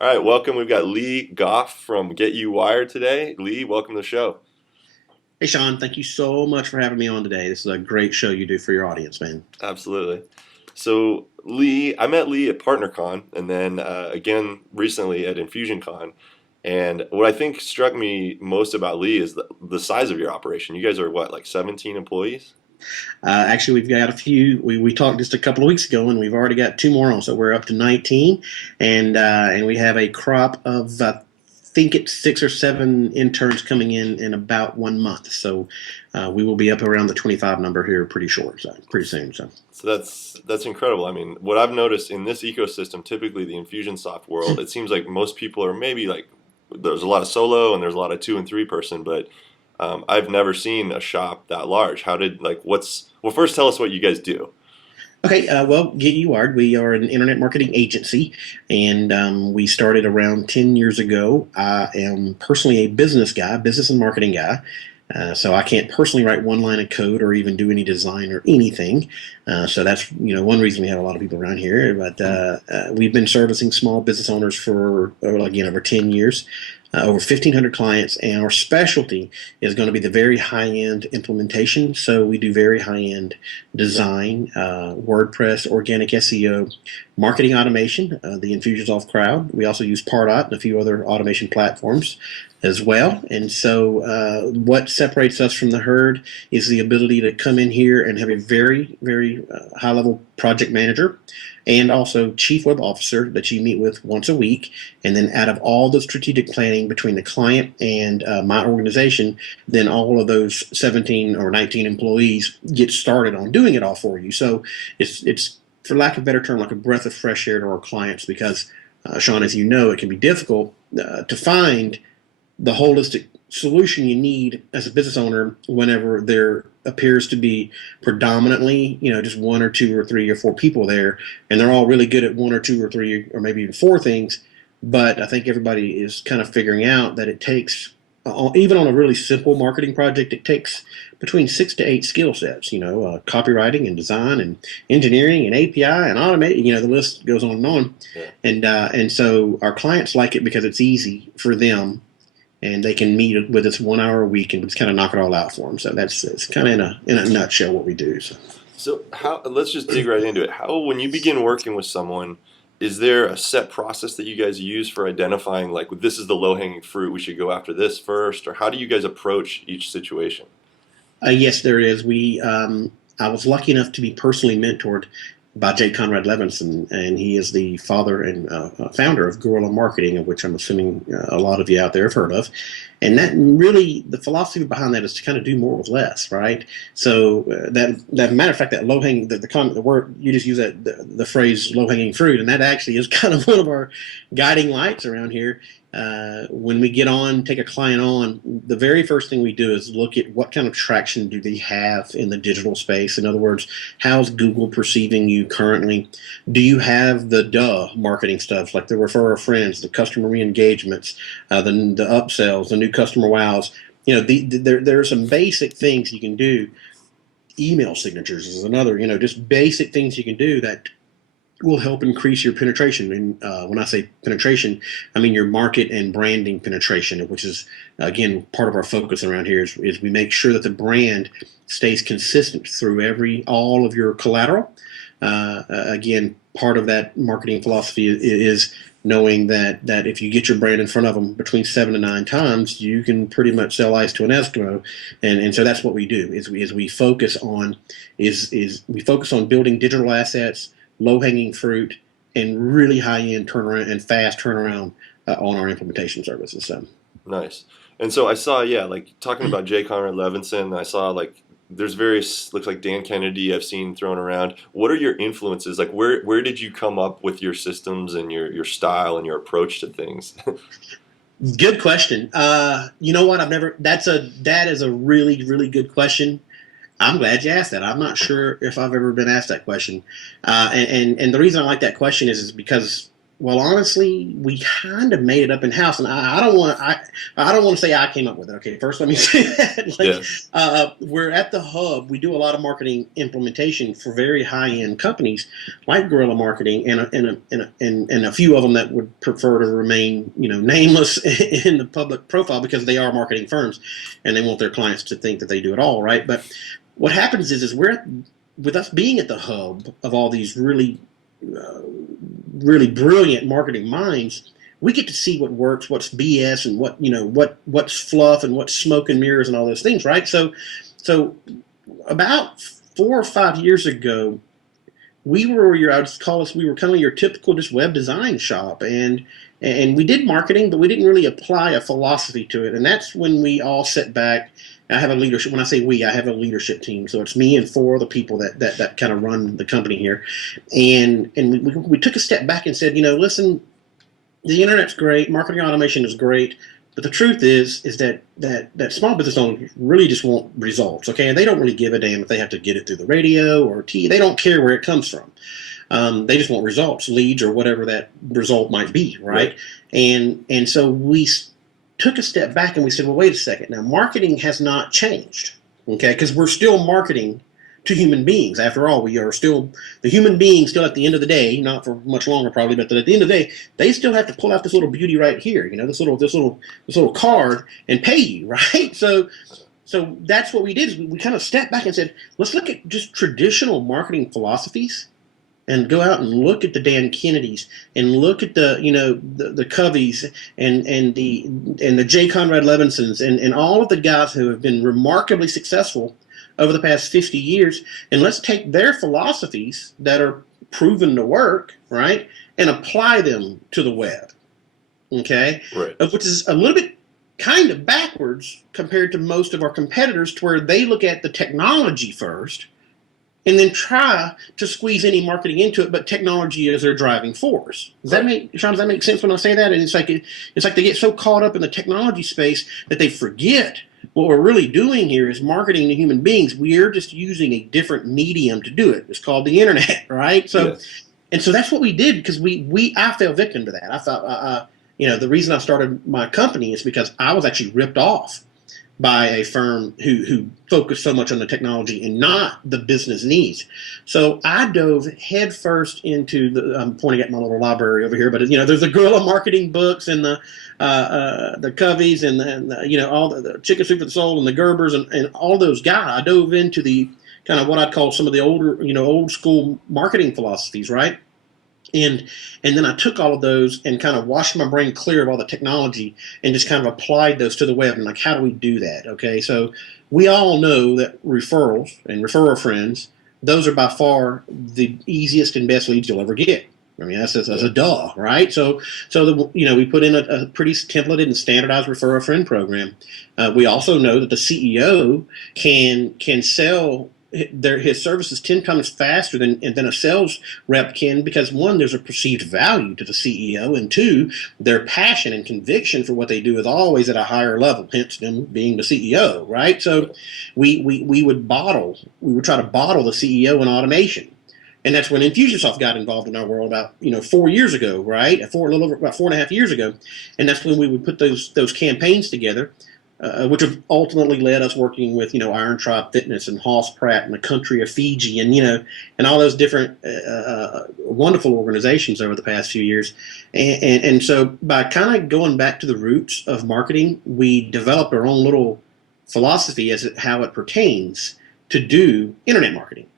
All right, welcome. We've got Lee Goff from Getuwired today. Lee, welcome to the show. Hey, Sean, thank you so much for having me on today. This is a great show you do for your audience, man. Absolutely. So, Lee, I met Lee at PartnerCon and then again recently at InfusionCon. And what I think struck me most about Lee is the size of your operation. You guys are what, like 17 employees? Actually, we've got a few. We talked just a couple of weeks ago, and we've already got two more on, so we're up to 19, and we have a crop of think it's 6 or 7 interns coming in about 1 month. So we will be up around the 25 number here pretty soon. So. So that's incredible. I mean, what I've noticed in this ecosystem, typically the Infusionsoft world, it seems like most people are maybe like there's a lot of solo and there's a lot of 2 and 3 person, but I've never seen a shop that large. How did like what's well? First, tell us what you guys do. Okay, well, Getuwired, we are an internet marketing agency, and we started around 10 years ago. I am personally a business guy, business and marketing guy, so I can't personally write one line of code or even do any design or anything. So that's one reason we have a lot of people around here. But we've been servicing small business owners for again over 10 years. Over 1,500 clients, and our specialty is going to be the very high-end implementation. So we do very high-end design, WordPress, organic SEO, marketing automation, the Infusionsoft crowd. We also use Pardot and a few other automation platforms as well. And so what separates us from the herd is the ability to come in here and have a very, very high-level project manager and also chief web officer that you meet with once a week. And then out of all the strategic planning between the client and my organization, then all of those 17 or 19 employees get started on doing it all for you. So it's for lack of a better term, like a breath of fresh air to our clients because, Sean, as you know, it can be difficult to find the holistic solution you need as a business owner whenever there appears to be predominantly, just 1 or 2 or 3 or 4 people there, and they're all really good at 1 or 2 or 3 or maybe even 4 things. But I think everybody is kind of figuring out that it takes, even on a really simple marketing project, it takes between 6 to 8 skill sets. Copywriting and design and engineering and API and automate. The list goes on and on. Yeah. And so our clients like it because it's easy for them and they can meet with us 1 hour a week and just kind of knock it all out for them. So it's kind of in a nutshell what we do. So how? Let's just dig right into it. How, when you begin working with someone, is there a set process that you guys use for identifying like this is the low-hanging fruit? We should go after this first, or how do you guys approach each situation? Yes, there is. I was lucky enough to be personally mentored by J. Conrad Levinson, and he is the father and founder of Guerrilla Marketing, of which I'm assuming a lot of you out there have heard of. And that really, the philosophy behind that is to kind of do more with less, right? So that matter of fact, that low hanging, the word you just use that the phrase low hanging fruit, and that actually is kind of one of our guiding lights around here. When we take a client on, the very first thing we do is look at what kind of traction do they have in the digital space. In other words, how's Google perceiving you currently? Do you have the marketing stuff like the refer a friends, the customer re-engagements, the upsells, the new customer wows? There are some basic things you can do. Email signatures is another, just basic things you can do that will help increase your penetration. And when I say penetration, I mean your market and branding penetration, which is, again, part of our focus around here is we make sure that the brand stays consistent through all of your collateral. Again, part of that marketing philosophy is knowing that Mm-hmm. if you get your brand in front of them between 7 to 9 times, you can pretty much sell ice to an Eskimo. And so that's what we do is we focus on we focus on building digital assets, low-hanging fruit, and really high-end turnaround and fast turnaround on our implementation services. So Nice. And so I saw, yeah, like talking about J. Conrad Levinson, I saw like there's various, looks like Dan Kennedy I've seen thrown around. What are your influences? Like where did you come up with your systems and your style and your approach to things? good question. You know what? That is a really, really good question. I'm glad you asked that. I'm not sure if I've ever been asked that question. And the reason I like that question is because Well, honestly, we kind of made it up in house, and I don't want to say I came up with it. Okay, first let me say that Yeah. we're at the hub. We do a lot of marketing implementation for very high end companies like Guerrilla Marketing, and a few of them that would prefer to remain nameless in the public profile because they are marketing firms, and they want their clients to think that they do it all right. But what happens is with us being at the hub of all these uh, really brilliant marketing minds, we get to see what works, what's BS, and what's fluff and what's smoke and mirrors and all those things, right? So about 4 or 5 years ago, I would call us, we were kind of your typical just web design shop, and we did marketing, but we didn't really apply a philosophy to it, and that's when we all sat back. I have a leadership. When I say we, I have a leadership team. So it's me and four of the people that kind of run the company here, and we took a step back and said, listen, the internet's great, marketing automation is great, but the truth is that small business owners really just want results. Okay, and they don't really give a damn if they have to get it through the radio or TV. They don't care where it comes from. They just want results, leads, or whatever that result might be, right? And so we took a step back and we said, well, wait a second. Now, marketing has not changed, okay? Because we're still marketing to human beings. After all, we are still the human beings. Still, at the end of the day, not for much longer probably, but at the end of the day, they still have to pull out this little beauty right here, this little card and pay you, right? So that's what we did. Is we kind of stepped back and said, let's look at just traditional marketing philosophies and go out and look at the Dan Kennedys and look at the Coveys and the J. Conrad Levinsons and all of the guys who have been remarkably successful over the past 50 years, and let's take their philosophies that are proven to work, right, and apply them to the web, okay? Right. Which is a little bit kind of backwards compared to most of our competitors, to where they look at the technology first and then try to squeeze any marketing into it, but technology is their driving force. Sean, does that make sense when I say that? And it's like they get so caught up in the technology space that they forget what we're really doing here is marketing to human beings. We're just using a different medium to do it. It's called the internet, right? So, Yes. and so that's what we did, because I fell victim to that. I thought, the reason I started my company is because I was actually ripped off by a firm who focused so much on the technology and not the business needs. So I dove headfirst into I'm pointing at my little library over here, but there's the guerrilla marketing books and the Coveys and all the Chicken Soup for the Soul and the Gerbers and all those guys. I dove into the kind of what I'd call some of the older, old school marketing philosophies, right? And then I took all of those and kind of washed my brain clear of all the technology and just kind of applied those to the web. And like, how do we do that? Okay, so we all know that referrals and refer friends, those are by far the easiest and best leads you'll ever get. I mean, that's a duh, right? So we put in a pretty templated and standardized refer a friend program. We also know that the CEO can sell his services 10 times faster than a sales rep can, because one, there's a perceived value to the CEO, and two, their passion and conviction for what they do is always at a higher level, hence them being the CEO, right? So we would try to bottle the CEO in automation. And that's when Infusionsoft got involved in our world about 4 years ago, right? A little over about 4.5 years ago, and that's when we would put those campaigns together, which have ultimately led us working with Irontribe Fitness and Hoss Pratt and the country of Fiji and all those different wonderful organizations over the past few years. And so by kind of going back to the roots of marketing, we developed our own little philosophy as how it pertains to do internet marketing.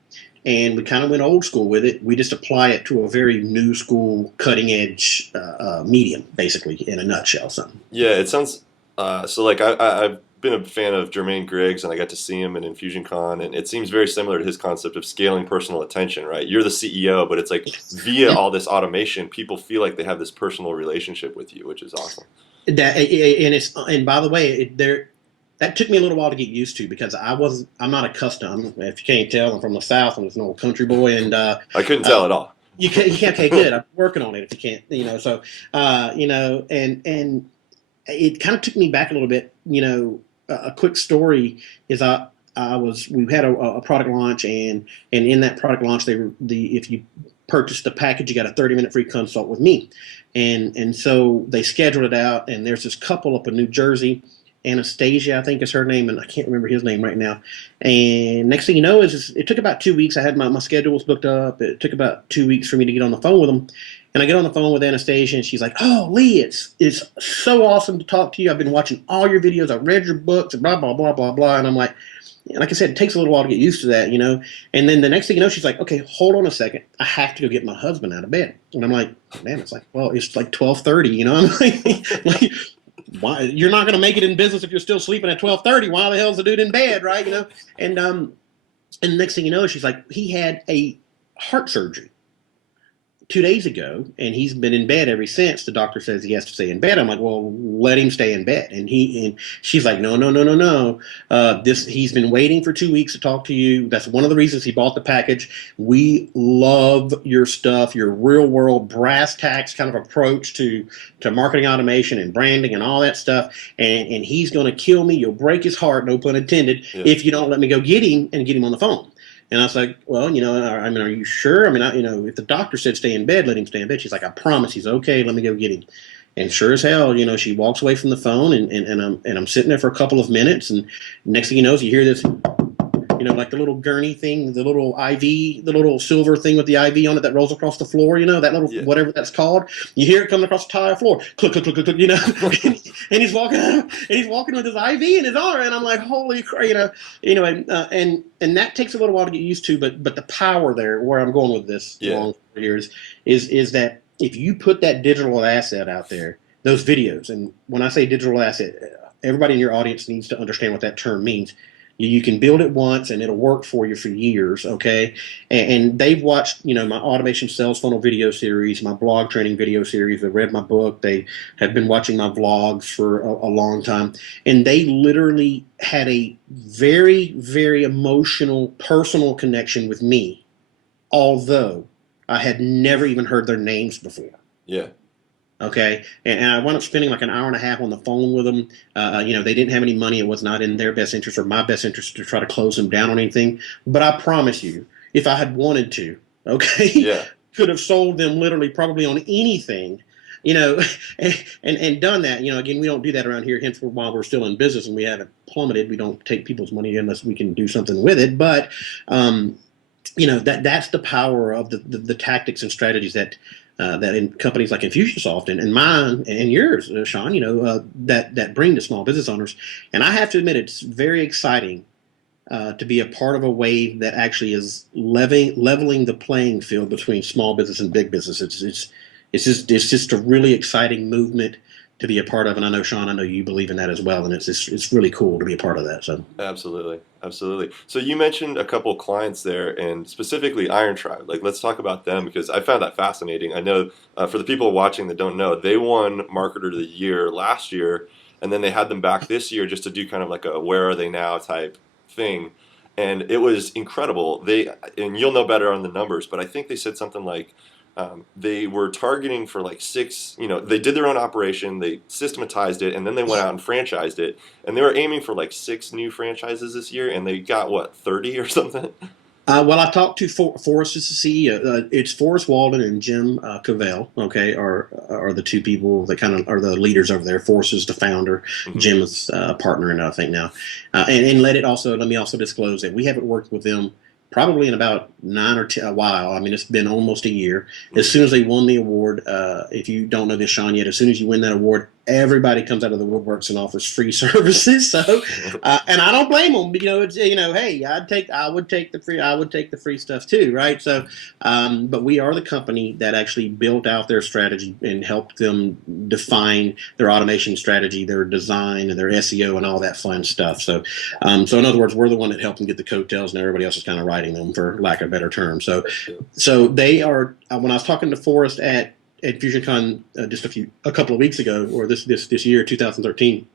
And we kind of went old school with it. We just apply it to a very new school, cutting edge medium, basically, in a nutshell. Something. Yeah, it sounds so. Like I've been a fan of Jermaine Griggs, and I got to see him in InfusionCon, and it seems very similar to his concept of scaling personal attention. Right, you're the CEO, but it's like via all this automation, people feel like they have this personal relationship with you, which is awesome. And by the way, that took me a little while to get used to, because I'm not accustomed. If you can't tell, I'm from the South. I'm just an old country boy, and I couldn't tell at all. You can't. Okay, good. I'm working on it. If you can't, so and it kind of took me back a little bit. A quick story is we had a product launch, and in that product launch, if you purchase the package, you got a 30-minute free consult with me. And so they scheduled it out, and there's this couple up in New Jersey. Anastasia, I think is her name, and I can't remember his name right now. And next thing you know it took about 2 weeks. I had my schedule was booked up. It took about 2 weeks for me to get on the phone with them. And I get on the phone with Anastasia, and she's like, "Oh, Lee, it's so awesome to talk to you. I've been watching all your videos. I've read your books, and blah, blah, blah, blah, blah." And I'm like I said, it takes a little while to get used to that, you know. And then the next thing you know, she's like, "Okay, hold on a second. I have to go get my husband out of bed." And I'm like, "Man," it's like, "Well, it's like 12:30, you know." I'm like why you're not going to make it in business if you're still sleeping at 12:30? Why the hell's the dude in bed, right? You know. And the next thing you know, she's like, he had a heart surgery 2 days ago, and he's been in bed ever since. The doctor says he has to stay in bed. I'm like, "Well, let him stay in bed." And she's like, "No, no, no, no, no. He's been waiting for 2 weeks to talk to you. That's one of the reasons he bought the package. We love your stuff, your real world brass tacks kind of approach to marketing automation and branding and all that stuff. And he's going to kill me. You'll break his heart, no pun intended, if you don't let me go get him and get him on the phone." And I was like, "Well, you know, I mean, are you sure? I mean, if the doctor said stay in bed, let him stay in bed." She's like, "I promise." He's okay. Let me go get him. And sure as hell, you know, she walks away from the phone, and I'm sitting there for a couple of minutes, and next thing you know, you hear this, you know, like the little gurney thing, the little IV, the little silver thing with the IV on it that rolls across the floor, you know, that little whatever that's called. You hear it coming across the tile floor, click, click, click, click, click, you know, and he's walking with his IV in his arm, and I'm like, "Holy crap," you know. Anyway, and that takes a little while to get used to, but the power there, where I'm going with this long here is that if you put that digital asset out there, those videos, and when I say digital asset, everybody in your audience needs to understand what that term means. You can build it once and it'll work for you for years, okay? And they've watched, you know, my automation sales funnel video series, my blog training video series. They read my book. They have been watching my vlogs for a long time. And they literally had a very, very emotional, personal connection with me, although I had never even heard their names before. Yeah. Okay, and I wound up spending like an hour and a half on the phone with them. You know, they didn't have any money. It was not in their best interest or my best interest to try to close them down on anything. But I promise you, if I had wanted to, okay, could have sold them literally probably on anything, you know, and done that. You know, again, we don't do that around here. Hence, while we're still in business and we haven't plummeted, we don't take people's money unless we can do something with it. But you know, that's the power of the tactics and strategies that in companies like Infusionsoft and mine and yours, Sean, you know, that bring to small business owners. And I have to admit, it's very exciting to be a part of a wave that actually is leveling the playing field between small business and big business. It's just a really exciting movement to be a part of. And I know, Sean, I know you believe in that as well. And it's really cool to be a part of that. So Absolutely. So you mentioned a couple clients there, and specifically Irontribe. Like, let's talk about them, because I found that fascinating. I know for the people watching that don't know, they won Marketer of the Year last year, and then they had them back this year just to do kind of like a where are they now type thing. And it was incredible. And you'll know better on the numbers, but I think they said something like they were targeting for like 6, you know, they did their own operation, they systematized it, and then they went out and franchised it. And they were aiming for like 6 new franchises this year, and they got, what, 30 or something? Well, I talked to Forrest as the CEO. It's Forrest Walden and Jim Cavell, okay, are the two people that kind of are the leaders over there. Forrest is the founder. Mm-hmm. Jim is a partner, and I think now. And let me also disclose that we haven't worked with them probably in about 9 or 10 a while. I mean, it's been almost a year. As soon as they won the award, if you don't know this, Sean, yet, as soon as you win that award, everybody comes out of the woodworks and offers free services. So, and I don't blame them. You know, it's, you know, hey, I would take the free stuff too, right? So, but we are the company that actually built out their strategy and helped them define their automation strategy, their design, and their SEO, and all that fun stuff. So, so in other words, we're the one that helped them get the coattails, and everybody else is kind of riding them, for lack of a better term. So they are. When I was talking to Forrest at FusionCon just a couple of weeks ago, or this year, 2013,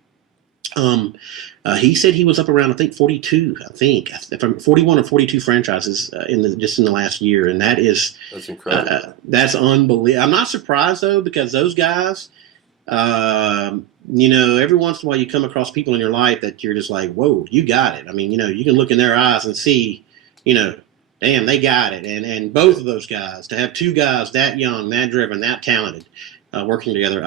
he said he was up around, I think, 42. I think if I'm 41 or 42 franchises in the last year, and that's incredible. That's unbelievable. I'm not surprised though, because those guys, you know, every once in a while you come across people in your life that you're just like, whoa, you got it. I mean, you know, you can look in their eyes and see, you know, damn, they got it. And both of those guys, to have two guys that young, that driven, that talented, working together,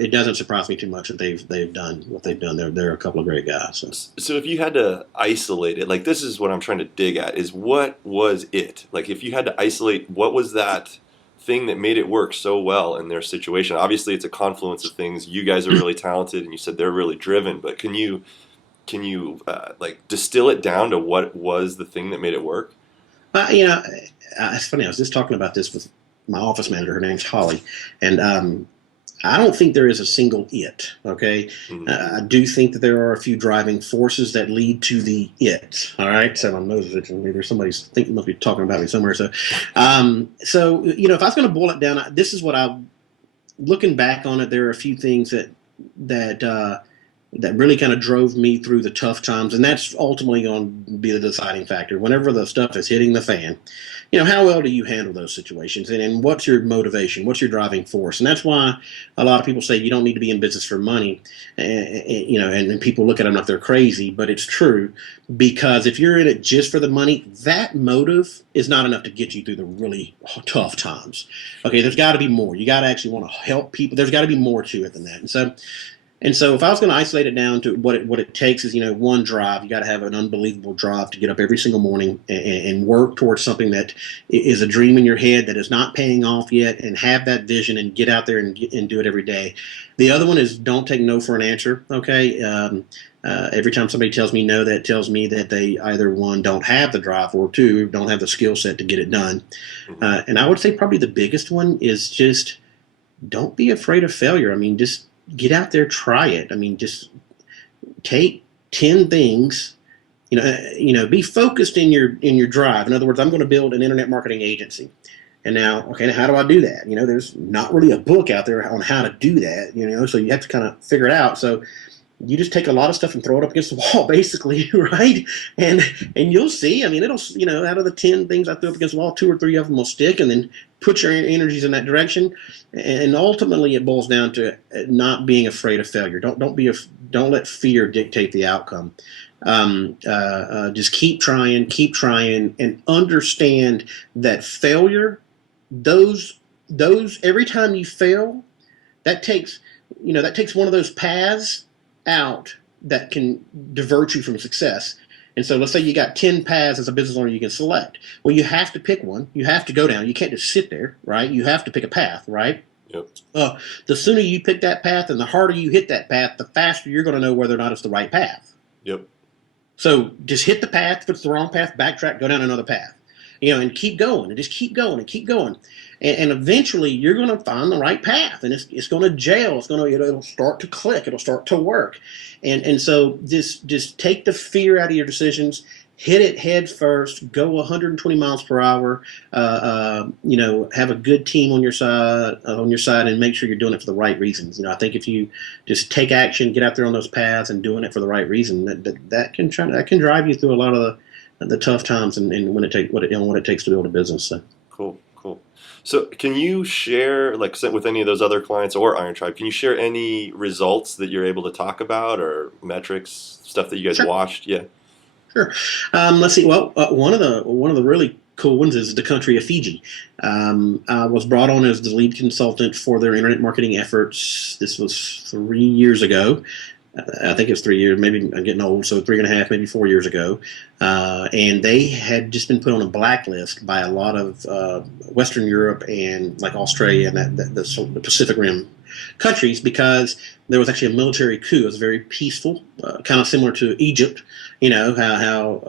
it doesn't surprise me too much that they've done what they've done. They're a couple of great guys. So. So if you had to isolate it, like this is what I'm trying to dig at, is what was it? Like if you had to isolate, what was that thing that made it work so well in their situation? Obviously, it's a confluence of things. You guys are really talented, and you said they're really driven. But can you like distill it down to what was the thing that made it work? It's funny. I was just talking about this with my office manager. Her name's Holly, and I don't think there is a single it. Okay, Mm-hmm. I do think that there are a few driving forces that lead to the it. All right, so my nose is itching. There's somebody's think must be talking about me somewhere. So if I was going to boil it down, this is what I. Looking back on it, there are a few things that that really kind of drove me through the tough times, and that's ultimately going to be the deciding factor. Whenever the stuff is hitting the fan, how well do you handle those situations, and what's your motivation, what's your driving force? And that's why a lot of people say you don't need to be in business for money, and people look at them like they're crazy, but it's true, because if you're in it just for the money, that motive is not enough to get you through the really tough times. Okay, there's got to be more. You got to actually want to help people. There's got to be more to it than that. And so if I was going to isolate it down to what it takes is, one, drive. You got to have an unbelievable drive to get up every single morning and work towards something that is a dream in your head that is not paying off yet, and have that vision and get out there and do it every day. The other one is don't take no for an answer. Okay. Every time somebody tells me no, that tells me that they either, one, don't have the drive, or two, don't have the skill set to get it done. And I would say probably the biggest one is just don't be afraid of failure. I mean, just get out there, try it. I mean, just take 10 things. Be focused in your drive. In other words, I'm going to build an internet marketing agency. And now, okay, how do I do that? There's not really a book out there on how to do that. So you have to kind of figure it out. So you just take a lot of stuff and throw it up against the wall, basically, right? And you'll see. I mean, it'll, out of the 10 things I threw up against the wall, 2 or 3 of them will stick, and then put your energies in that direction. And ultimately, it boils down to not being afraid of failure. Don't let fear dictate the outcome. Just keep trying, and understand that failure, those every time you fail, that takes one of those paths out that can divert you from success. And so let's say you got 10 paths as a business owner you can select. Well, you have to pick one. You have to go down. You can't just sit there, right? You have to pick a path, right? Yep. The sooner you pick that path and the harder you hit that path, the faster you're going to know whether or not it's the right path. Yep. So just hit the path. If it's the wrong path, backtrack, go down another path. And keep going, and just keep going and keep going. And eventually you're going to find the right path, and it's going to gel. It'll start to click. It'll start to work. And so just take the fear out of your decisions, hit it head first, go 120 miles per hour, have a good team on your side, and make sure you're doing it for the right reasons. I think if you just take action, get out there on those paths and doing it for the right reason, that can drive you through a lot of the tough times and what it takes to build a business. So. Cool. So can you share, like with any of those other clients or Irontribe, can you share any results that you're able to talk about, or metrics, stuff that you guys Sure. watched? Yeah. Sure. Let's see. Well, one of the really cool ones is the country of Fiji. I was brought on as the lead consultant for their internet marketing efforts. This was 3 years ago. I think it was 3 years. Maybe I'm getting old, so 3.5, maybe 4 years ago. And they had just been put on a blacklist by a lot of Western Europe and like Australia and the Pacific Rim countries, because there was actually a military coup. It was very peaceful, kind of similar to Egypt. How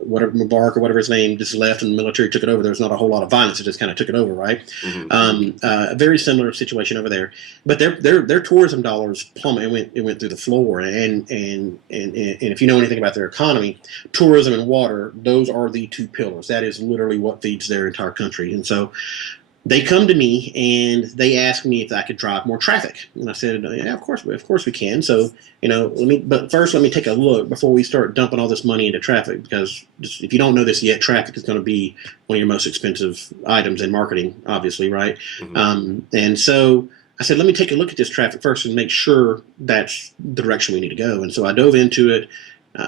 whatever Mubarak or whatever his name just left and the military took it over. There was not a whole lot of violence. It just kind of took it over, right? Mm-hmm. A very similar situation over there. But their tourism dollars plummeted. It went through the floor. And if you know anything about their economy, tourism and water, those are the two pillars. That is literally what feeds their entire country. And so they come to me and they ask me if I could drive more traffic, and I said, "Yeah, of course we can." So, but first let me take a look before we start dumping all this money into traffic, because if you don't know this yet, traffic is going to be one of your most expensive items in marketing, obviously, right? Mm-hmm. And so I said, let me take a look at this traffic first and make sure that's the direction we need to go. And so I dove into it.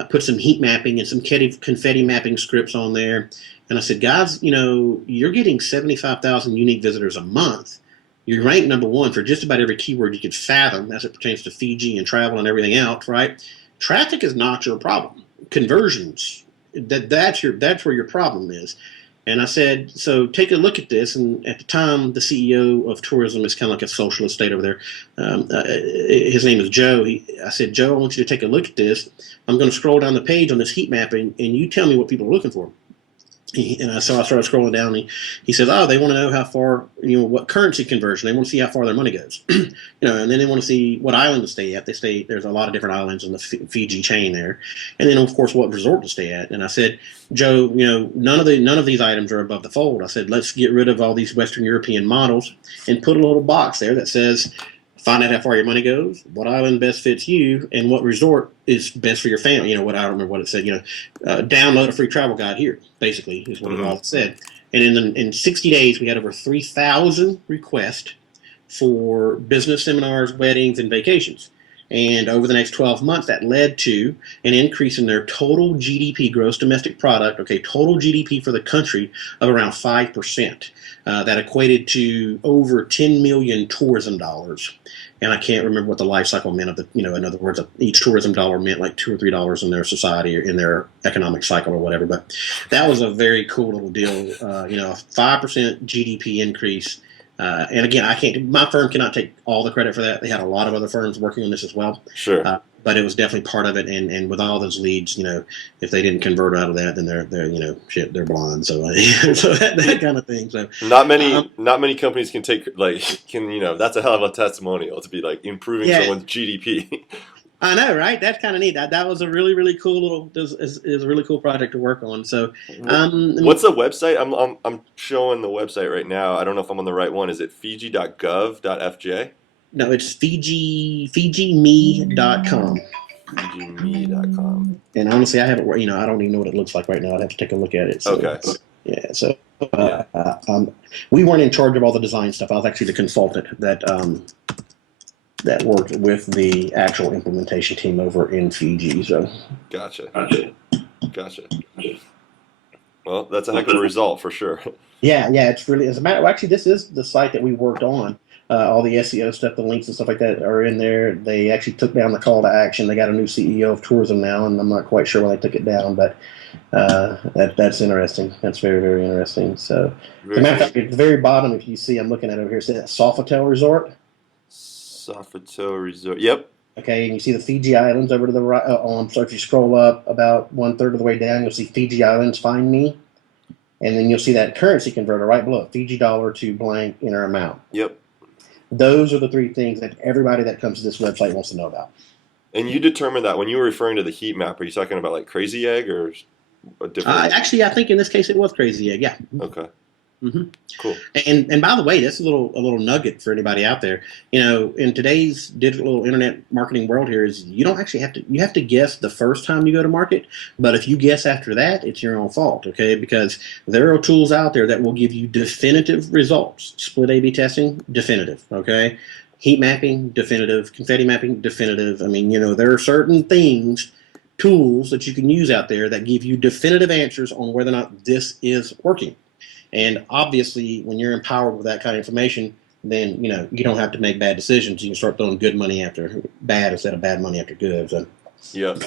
put some heat mapping and some confetti mapping scripts on there. And I said, guys, you're getting 75,000 unique visitors a month. You're ranked number one for just about every keyword you could fathom as it pertains to Fiji and travel and everything else, right? Traffic is not your problem. Conversions, that's where your problem is. And I said, so take a look at this. And at the time, the CEO of tourism is kind of like a socialist state over there. His name is Joe. I said, Joe, I want you to take a look at this. I'm going to scroll down the page on this heat mapping, and you tell me what people are looking for. So I started scrolling down, and he said, "Oh, they want to know how far, what currency conversion. They want to see how far their money goes, and then they want to see what island to stay at. There's a lot of different islands in the Fiji chain there, and then of course what resort to stay at." And I said, "Joe, none of these items are above the fold." I said, "Let's get rid of all these Western European models and put a little box there that says, find out how far your money goes, what island best fits you, and what resort is best for your family." I don't remember what it said. Download a free travel guide here, basically, is what it all said. And in 60 days, we had over 3,000 requests for business seminars, weddings, and vacations. And over the next 12 months, that led to an increase in their total GDP, gross domestic product, total GDP for the country of around 5%. That equated to over 10 million tourism dollars. And I can't remember what the life cycle meant of the, in other words, each tourism dollar meant like $2 or $3 in their society or in their economic cycle or whatever. But that was a very cool little deal. 5% GDP increase. And again, my firm cannot take all the credit for that. They had a lot of other firms working on this as well. Sure. But it was definitely part of it. And with all those leads, if they didn't convert out of that, then they're they're blind. So, so that kind of thing. So not many companies can take that's a hell of a testimonial to be like improving someone's GDP. I know, right? That's kind of neat. That was a really, really cool is a really cool project to work on. So, what's the website? I'm showing the website right now. I don't know if I'm on the right one. Is it fiji.gov.fj? No, it's fijime.com. Fijime.com. And honestly, I haven't. I don't even know what it looks like right now. I'd have to take a look at it. So, okay. Yeah. So, we weren't in charge of all the design stuff. I was actually the consultant that worked with the actual implementation team over in Fiji. So, Gotcha. Well, that's a heck of a result for sure. Yeah, it's really, as a matter. Well, actually, this is the site that we worked on. All the SEO stuff, the links and stuff like that are in there. They actually took down the call to action. They got a new CEO of tourism now, and I'm not quite sure why they took it down, but that's interesting. That's very, very interesting. So, as a matter of fact, at the very bottom, if you see, I'm looking at it over here, it says Sofitel Resort. Sofitel Resort. Yep. Okay, and you see the Fiji Islands over to the right. So if you scroll up about 1/3 of the way down, you'll see Fiji Islands. Find me, and then you'll see that currency converter right below it, Fiji dollar to blank enter amount. Yep. Those are the three things that everybody that comes to this website wants to know about. And you determined that when you were referring to the heat map, are you talking about like Crazy Egg or a different? Actually, I think in this case it was Crazy Egg. Yeah. Okay. Mm-hmm. Cool. And by the way, this is a little nugget for anybody out there. In today's digital internet marketing world, here is you don't actually have to guess the first time you go to market, but if you guess after that, it's your own fault. Okay, because there are tools out there that will give you definitive results. Split A/B testing, definitive. Okay, heat mapping, definitive. Confetti mapping, definitive. I mean, there are certain tools that you can use out there that give you definitive answers on whether or not this is working. And obviously, when you're empowered with that kind of information, then you don't have to make bad decisions. You can start throwing good money after bad instead of bad money after good. So. Yep.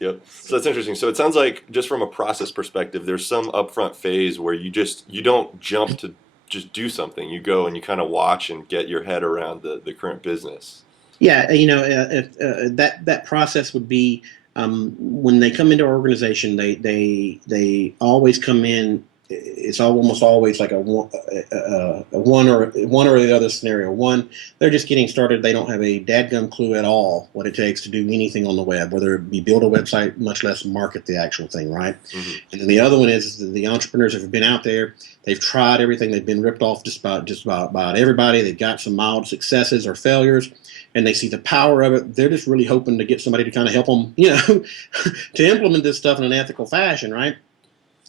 So that's interesting. So it sounds like just from a process perspective, there's some upfront phase where you don't jump to just do something. You go and you kind of watch and get your head around the current business. Yeah, that process would be when they come into our organization, they always come in. It's almost always like a one or the other scenario. One, they're just getting started. They don't have a dadgum clue at all what it takes to do anything on the web, whether it be build a website, much less market the actual thing, right? Mm-hmm. And then the other one is the entrepreneurs have been out there. They've tried everything. They've been ripped off just about everybody. They've got some mild successes or failures, and they see the power of it. They're just really hoping to get somebody to kind of help them, to implement this stuff in an ethical fashion, right?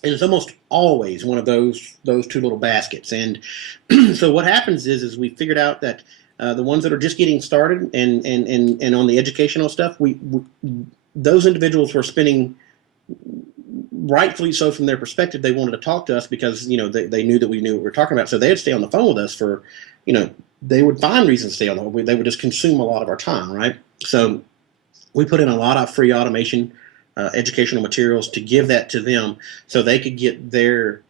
And it's almost always one of those two little baskets. And so what happens is we figured out that the ones that are just getting started and on the educational stuff, those individuals were spending, rightfully so from their perspective, they wanted to talk to us because, they knew that we knew what we were talking about. So they'd stay on the phone with us for, they would find reasons to stay on the phone. They would just consume a lot of our time, right? So we put in a lot of free automation, educational materials to give that to them so they could get their,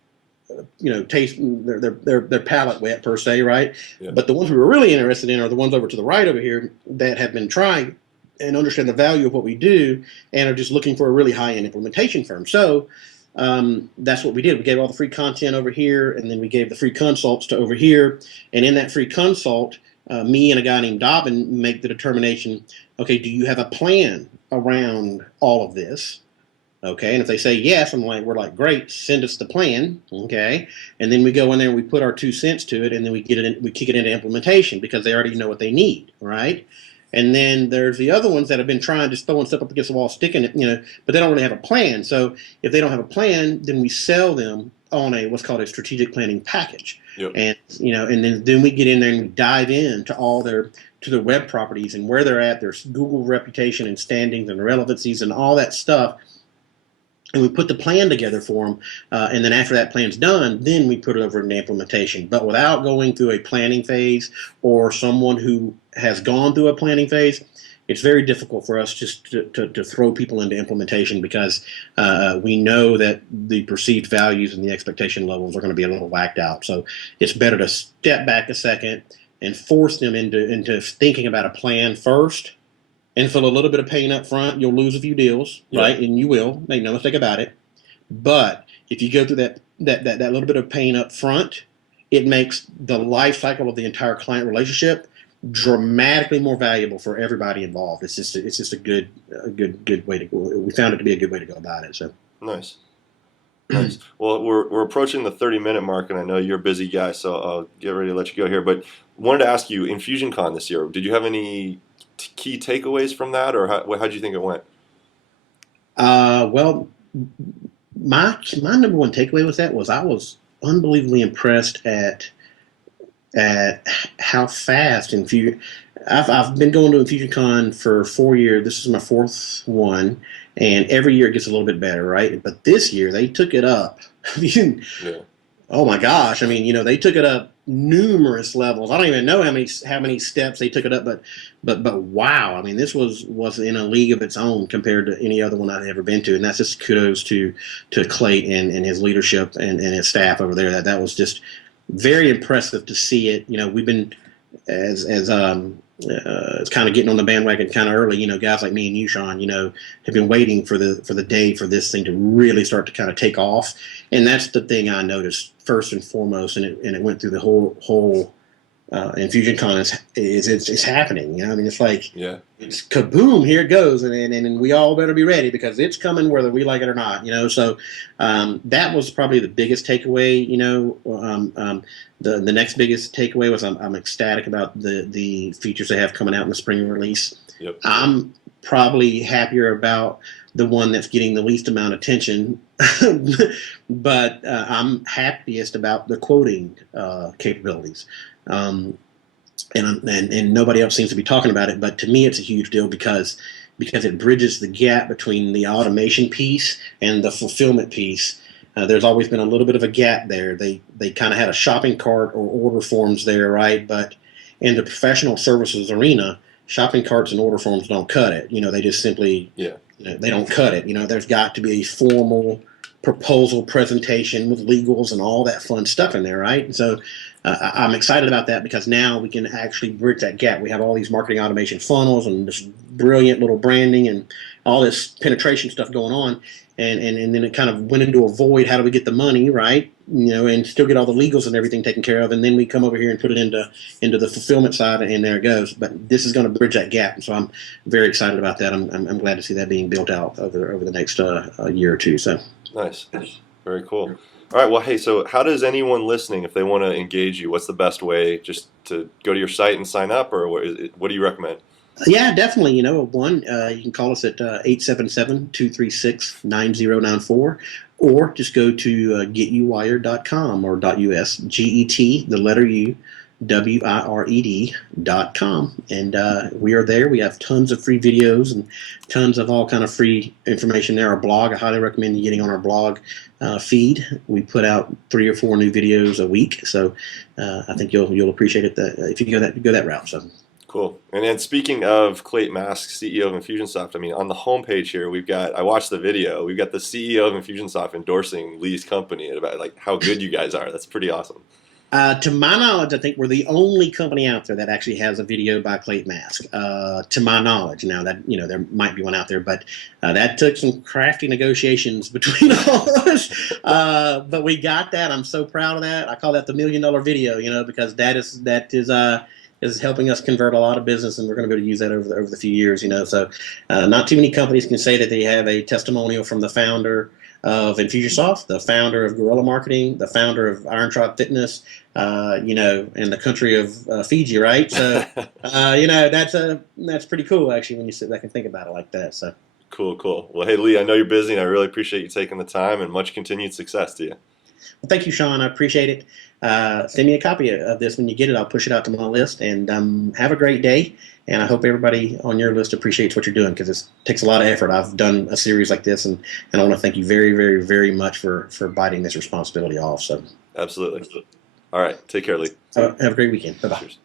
taste, their palate wet per se, right? Yeah. But the ones we were really interested in are the ones over to the right over here that have been trying and understand the value of what we do and are just looking for a really high-end implementation firm. So that's what we did. We gave all the free content over here, and then we gave the free consults to over here. And in that free consult, me and a guy named Dobbin make the determination, okay, do you have a plan around all of this? Okay, and if they say yes, we're like, great, send us the plan, okay, and then we go in there and we put our 2 cents to it, and then we kick it into implementation because they already know what they need, right? And then there's the other ones that have been trying, just throwing stuff up against the wall, sticking it, but they don't really have a plan. So if they don't have a plan, then we sell them on what's called a strategic planning package. Yep. And then we get in there and we dive into all their web properties and where they're at, their Google reputation and standings and relevancies and all that stuff. And we put the plan together for them, and then after that plan's done, then we put it over into implementation. But without going through a planning phase or someone who has gone through a planning phase, it's very difficult for us just to throw people into implementation because we know that the perceived values and the expectation levels are going to be a little whacked out. So it's better to step back a second and force them into thinking about a plan first. And feel a little bit of pain up front. You'll lose a few deals, right? And you will. Make no mistake about it. But if you go through that little bit of pain up front, it makes the life cycle of the entire client relationship dramatically more valuable for everybody involved. It's just a good way to go. We found it to be a good way to go about it. So nice. Well, we're approaching the 30-minute mark, and I know you're a busy guy, so I'll get ready to let you go here. But wanted to ask you, InfusionCon this year, did you have any key takeaways from that, or how'd you think it went? Well, my number one takeaway was I was unbelievably impressed at how fast I've been going to InfusionCon for 4 years. This is my 4th one, and every year it gets a little bit better, right? But this year they took it up. Yeah. Oh my gosh! I mean, they took it up numerous levels. I don't even know how many steps they took it up, but wow! I mean, this was in a league of its own compared to any other one I'd ever been to, and that's just kudos to Clayton and his leadership and his staff over there. That was just very impressive to see it. We've been as it's kind of getting on the bandwagon kind of early. Guys like me and you, Sean, have been waiting for the day for this thing to really start to kind of take off. And that's the thing I noticed first and foremost, and it went through the whole InfusionCon it's happening. I mean, it's like it's kaboom, here it goes, and we all better be ready because it's coming whether we like it or not. So that was probably the biggest takeaway. The next biggest takeaway was I'm ecstatic about the features they have coming out in the spring release. Yep. I'm probably happier about the one that's getting the least amount of attention, but I'm happiest about the quoting capabilities. And nobody else seems to be talking about it, but to me it's a huge deal because it bridges the gap between the automation piece and the fulfillment piece. There's always been a little bit of a gap there. They kind of had a shopping cart or order forms there, right? But in the professional services arena, shopping carts and order forms don't cut it. They just simply they don't cut it. There's got to be a formal proposal presentation with legals and all that fun stuff in there, right? And so I'm excited about that because now we can actually bridge that gap. We have all these marketing automation funnels and this brilliant little branding and all this penetration stuff going on. And then it kind of went into a void. How do we get the money, right? And still get all the legals and everything taken care of. And then we come over here and put it into the fulfillment side, and there it goes. But this is going to bridge that gap. So I'm very excited about that. I'm glad to see that being built out over the next year or two. So nice, very cool. All right. Well, hey. So, how does anyone listening, if they want to engage you, what's the best way? Just to go to your site and sign up, or what do you recommend? Yeah, definitely. You can call us at 877-236-9094, or just go to getuwired.com or .us, GET, the letter U, wired.com, and we are there. We have tons of free videos and tons of all kind of free information there. Our blog, I highly recommend you getting on our blog feed. We put out 3 or 4 new videos a week, so I think you'll appreciate it if you go that route. So. Cool. And then speaking of Clayton Mask, CEO of Infusionsoft, I mean, on the homepage here, I watched the video, we've got the CEO of Infusionsoft endorsing Lee's company and about like how good you guys are. That's pretty awesome. To my knowledge, I think we're the only company out there that actually has a video by Clayton Mask. To my knowledge, now that there might be one out there, but that took some crafty negotiations between all of us. But we got that. I'm so proud of that. I call that the $1 million video, because that is helping us convert a lot of business, and we're going to be able to use that over the few years. So not too many companies can say that they have a testimonial from the founder of Infusionsoft, the founder of Guerrilla Marketing, the founder of Irontribe Fitness, in the country of Fiji, right? So, that's pretty cool actually when you sit back and think about it like that. So Cool, cool. Well, hey Lee, I know you're busy, and I really appreciate you taking the time, and much continued success to you. well, thank you, Sean. I appreciate it. Send me a copy of this when you get it. I'll push it out to my list, and have a great day. And I hope everybody on your list appreciates what you're doing, because it takes a lot of effort. I've done a series like this, and I want to thank you very, very, very much for biting this responsibility off. So Absolutely. All right. Take care, Lee. have a great weekend. Bye-bye. Cheers.